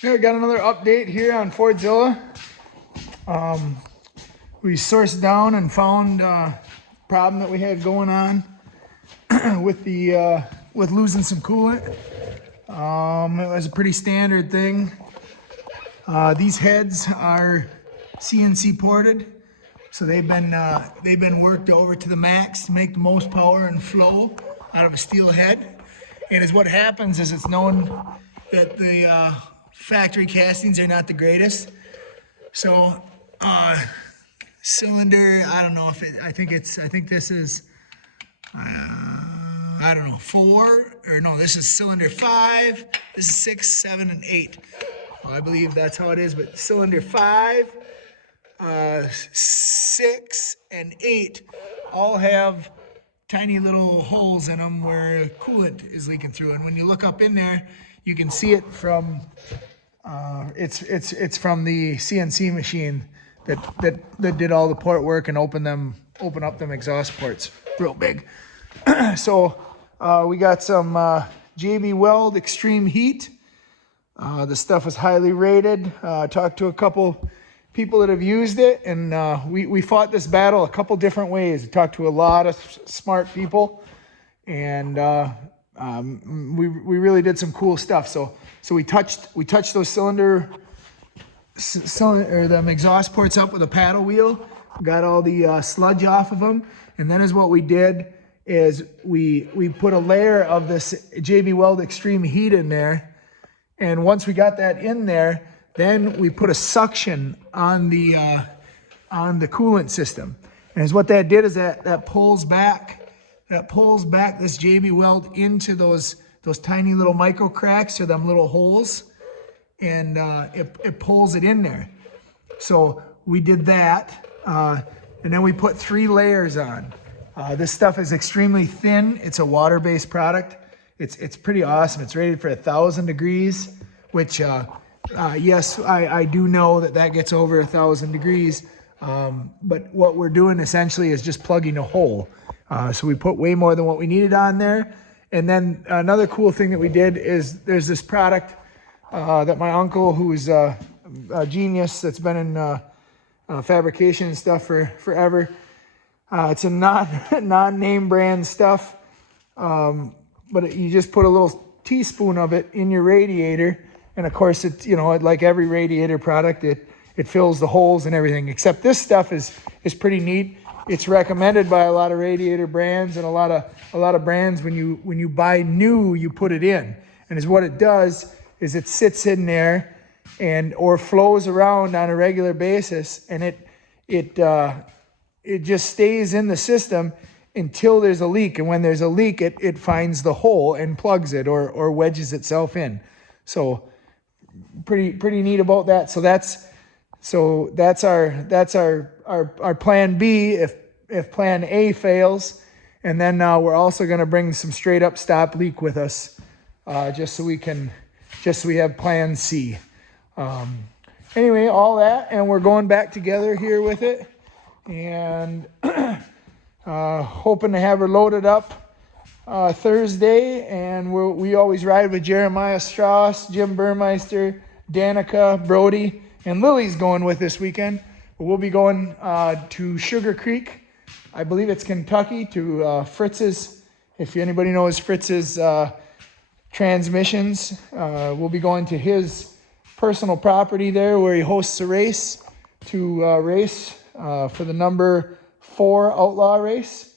Yeah, got another update here on Fordzilla. We sourced down and found a problem that we had going on with the with losing some coolant. It was a pretty standard thing. These heads are CNC ported, so they've been worked over to the max to make the most power and flow out of a steel head. And as what happens is it's known that the factory castings are not the greatest. So cylinder, I don't know if it, I think this is, I don't know, 4, or no, this is cylinder 5, this is 6, 7, and 8. Well, I believe that's how it is, but cylinder 5, 6, and 8 all have tiny little holes in them where coolant is leaking through. And when you look up in there, you can see it from, it's from the CNC machine that did all the port work and open up them exhaust ports real big. So we got some JB Weld Extreme Heat. The stuff is highly rated. Talked to a couple people that have used it, and we fought this battle a couple different ways. We talked to a lot of smart people, and we really did some cool stuff. So we touched those cylinder or the exhaust ports up with a paddle wheel, got all the sludge off of them, and then is what we did is we put a layer of this JB Weld Extreme Heat in there, and once we got that in there, then we put a suction on the coolant system. And as what that did is that pulls back this JB Weld into those tiny little micro cracks or them little holes, and it pulls it in there. So we did that, and then we put 3 layers on. This stuff is extremely thin. It's a water-based product. It's pretty awesome. It's rated for 1,000 degrees, which yes, I do know that gets over 1,000 degrees. But what we're doing essentially is just plugging a hole. So we put way more than what we needed on there. And then another cool thing that we did is there's this product that my uncle, who's a genius that's been in fabrication and stuff for forever. It's a non-name brand stuff, but you just put a little teaspoon of it in your radiator, and of course it's, like every radiator product, it fills the holes and everything. Except this stuff is pretty neat. It's recommended by a lot of radiator brands, and a lot of brands when you buy new, you put it in, and is what it does is it sits in there or flows around on a regular basis, and it just stays in the system until there's a leak. And when there's a leak, it finds the hole and plugs it or wedges itself in. So pretty neat about that. So that's our plan B if plan A fails. And then we're also going to bring some straight up stop leak with us, just so we have plan C. Anyway, all that, and we're going back together here with it, and hoping to have her loaded up Thursday. And we always ride with Jeremiah Strauss, Jim Burmeister, Danica, Brody, and Lily's going with this weekend. We'll be going to Sugar Creek, I believe it's Kentucky, to Fritz's. If anybody knows Fritz's transmissions, we'll be going to his personal property there where he hosts a race to race for the number 4 Outlaw Race.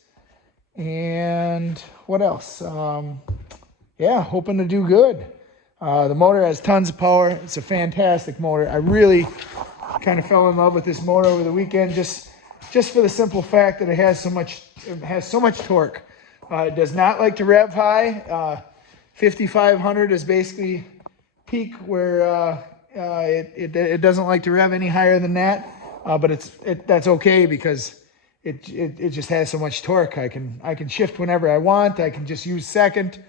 And what else? Yeah, hoping to do good. The motor has tons of power. It's a fantastic motor. I really kind of fell in love with this motor over the weekend, just for the simple fact that it has so much torque. It does not like to rev high. 5,500 is basically peak, where it doesn't like to rev any higher than that. But that's okay because it just has so much torque. I can shift whenever I want. I can just use second.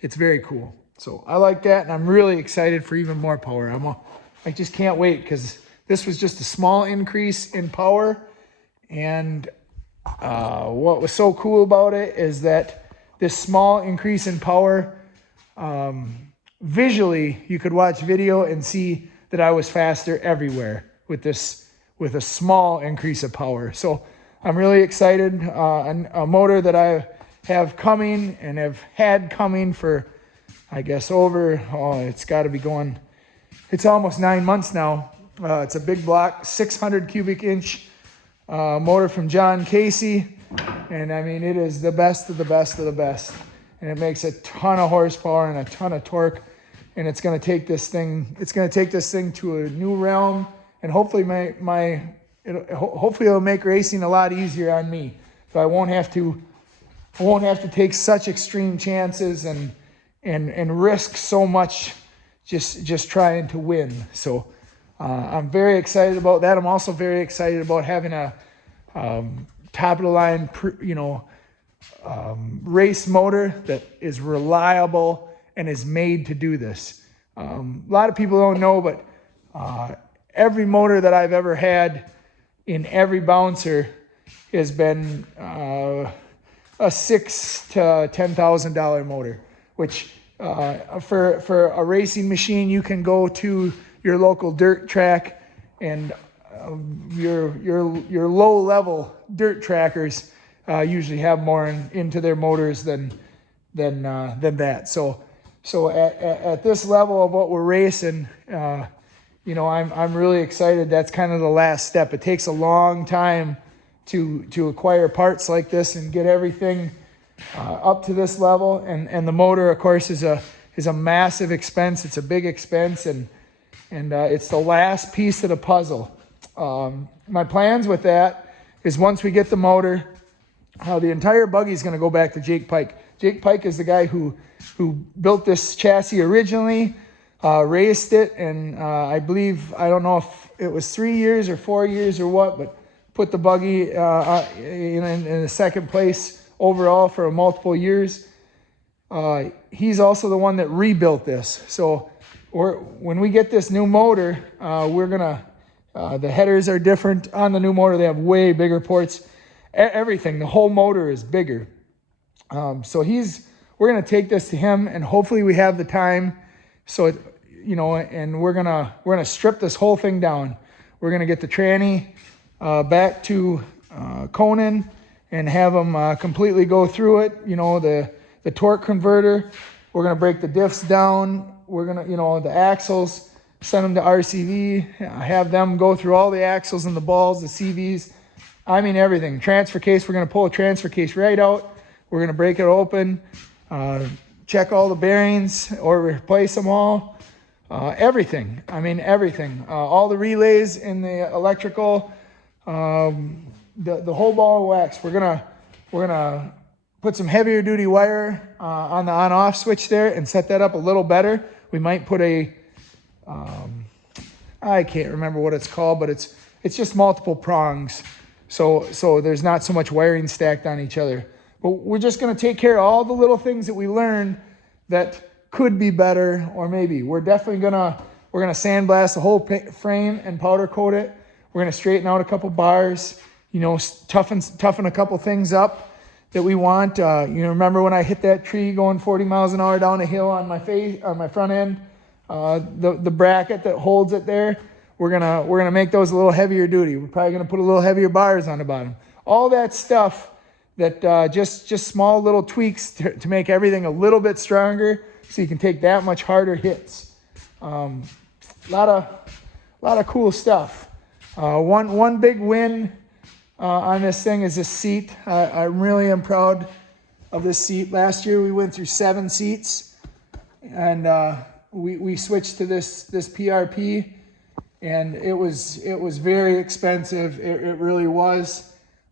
It's very cool. So I like that, and I'm really excited for even more power. I just can't wait, because this was just a small increase in power, and what was so cool about it is that this small increase in power visually, you could watch video and see that I was faster everywhere with a small increase of power. So I'm really excited. A motor that I have coming and have had coming for, I guess, it's got to be going, it's almost 9 months now. It's a big block, 600 cubic inch motor from John Casey. And I mean, it is the best of the best of the best. And it makes a ton of horsepower and a ton of torque. And it's going to take this thing to a new realm. And hopefully hopefully it'll make racing a lot easier on me. So I won't have to take such extreme chances and risk so much just trying to win. So I'm very excited about that. I'm also very excited about having a top of the line, race motor that is reliable and is made to do this. A lot of people don't know, but every motor that I've ever had in every bouncer has been a $6,000 to $10,000 motor, which for a racing machine, you can go to your local dirt track, and your low level dirt trackers usually have more into their motors than that. So at this level of what we're racing, I'm really excited. That's kind of the last step. It takes a long time to acquire parts like this and get everything up to this level. And the motor, of course, is a massive expense. It's a big expense, and it's the last piece of the puzzle. My plans with that is once we get the motor, the entire buggy is going to go back to Jake Pike. Jake Pike is the guy who built this chassis originally, raced it, and I don't know if it was 3 years or 4 years or what, but put the buggy in the second place overall for multiple years. He's also the one that rebuilt this. So when we get this new motor, the headers are different on the new motor. They have way bigger ports. Everything, the whole motor is bigger. So we're going to take this to him, and hopefully we have the time. So, and we're going to strip this whole thing down. We're going to get the tranny back to Conan and have him completely go through it. The torque converter, we're going to break the diffs down. We're going to, the axles, send them to RCV, have them go through all the axles and the balls, the CVs. I mean, everything. Transfer case, we're going to pull a transfer case right out. We're going to break it open, check all the bearings or replace them all. Everything. I mean, everything. All the relays in the electrical, the whole ball of wax. We're gonna put some heavier duty wire on the on-off switch there and set that up a little better. We might put I can't remember what it's called, but it's just multiple prongs. So there's not so much wiring stacked on each other. But we're just going to take care of all the little things that we learned that could be better, or maybe. We're definitely going to sandblast the whole frame and powder coat it. We're going to straighten out a couple bars, toughen a couple things up that we want. Remember when I hit that tree going 40 miles an hour down a hill on my front end? The bracket that holds it there, we're gonna make those a little heavier duty. We're probably gonna put a little heavier bars on the bottom. All that stuff that just small little tweaks to make everything a little bit stronger, so you can take that much harder hits. A lot of cool stuff. One big win on this thing is this seat. I really am proud of this seat. Last year we went through 7 seats, and we switched to this PRP, and it was very expensive. It really was.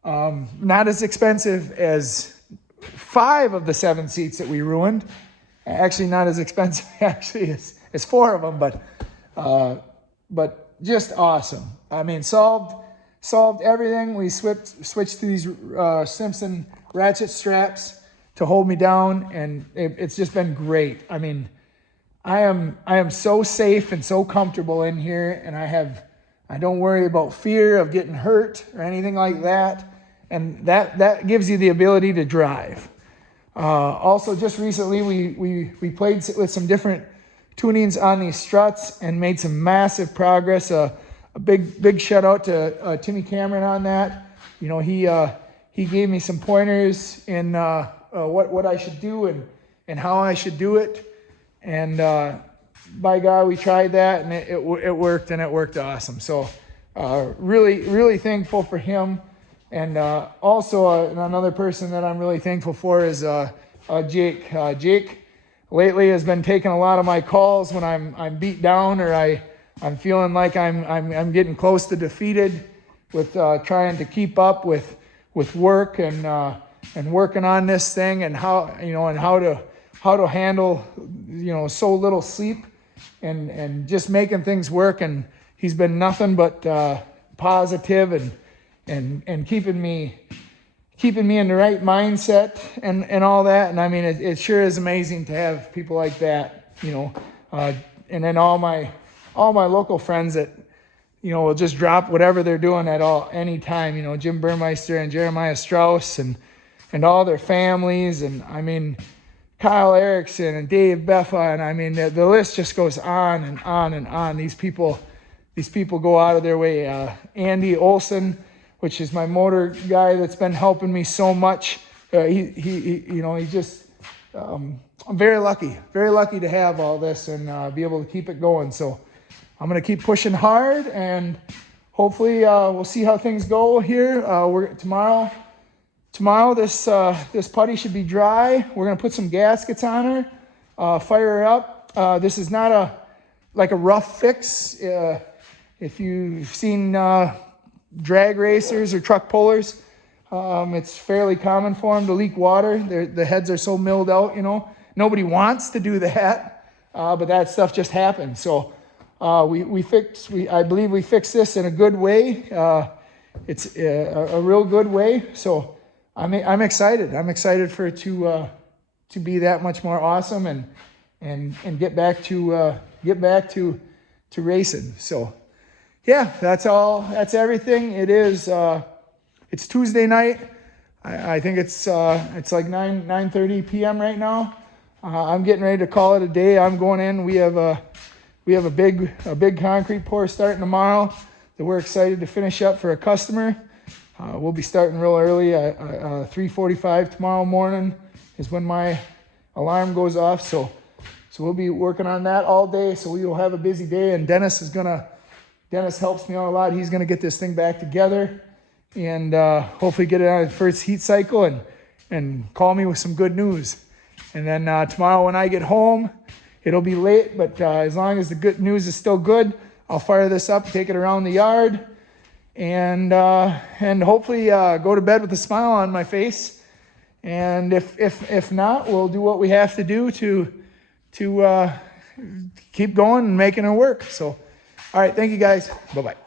Not as expensive as 5 of the 7 seats that we ruined. Actually, not as expensive as 4 of them, but just awesome. I mean, solved everything. We switched to these Simpson ratchet straps to hold me down, and it's just been great. I mean, I am so safe and so comfortable in here, and I don't worry about fear of getting hurt or anything like that. And that gives you the ability to drive. Also, just recently we played with some different tunings on these struts and made some massive progress. A big shout out to Timmy Cameron on that. You know, he gave me some pointers in what I should do and how I should do it. And by God, we tried that, and it worked, and it worked awesome. So really thankful for him. And also another person that I'm really thankful for is Jake. Jake lately has been taking a lot of my calls when I'm beat down, or I'm feeling like I'm getting close to defeated with trying to keep up with work and working on this thing, and how to handle so little sleep and just making things work. And he's been nothing but positive and keeping me in the right mindset and all that. And I mean, it sure is amazing to have people like that, and then all my local friends that, will just drop whatever they're doing at any time, Jim Burmeister and Jeremiah Strauss and all their families. And I mean, Kyle Erickson and Dave Beffa. And I mean, the list just goes on and on and on. These people go out of their way. Andy Olson, which is my motor guy that's been helping me so much. I'm very lucky to have all this and be able to keep it going. So I'm going to keep pushing hard, and hopefully we'll see how things go here. Tomorrow this putty should be dry. We're going to put some gaskets on her, fire her up. This is not like a rough fix. If you've seen drag racers or truck pullers, it's fairly common for them to leak water. The heads are so milled out, Nobody wants to do that, but that stuff just happens. So I believe we fixed this in a good way. It's a real good way. So I'm excited. I'm excited for it to be that much more awesome and get back to racing. So yeah, that's all. That's everything. It's Tuesday night. I think it's like 9:30 p.m. right now. I'm getting ready to call it a day. I'm going in. We have a big concrete pour starting tomorrow that we're excited to finish up for a customer. We'll be starting real early. 3:45 tomorrow morning is when my alarm goes off. So we'll be working on that all day. So we will have a busy day. And Dennis helps me out a lot. He's gonna get this thing back together and hopefully get it on its first heat cycle and call me with some good news. And then tomorrow when I get home, it'll be late, but as long as the good news is still good, I'll fire this up, take it around the yard, and hopefully go to bed with a smile on my face. And if not, we'll do what we have to do to keep going and making it work. So, all right, thank you guys. Bye-bye.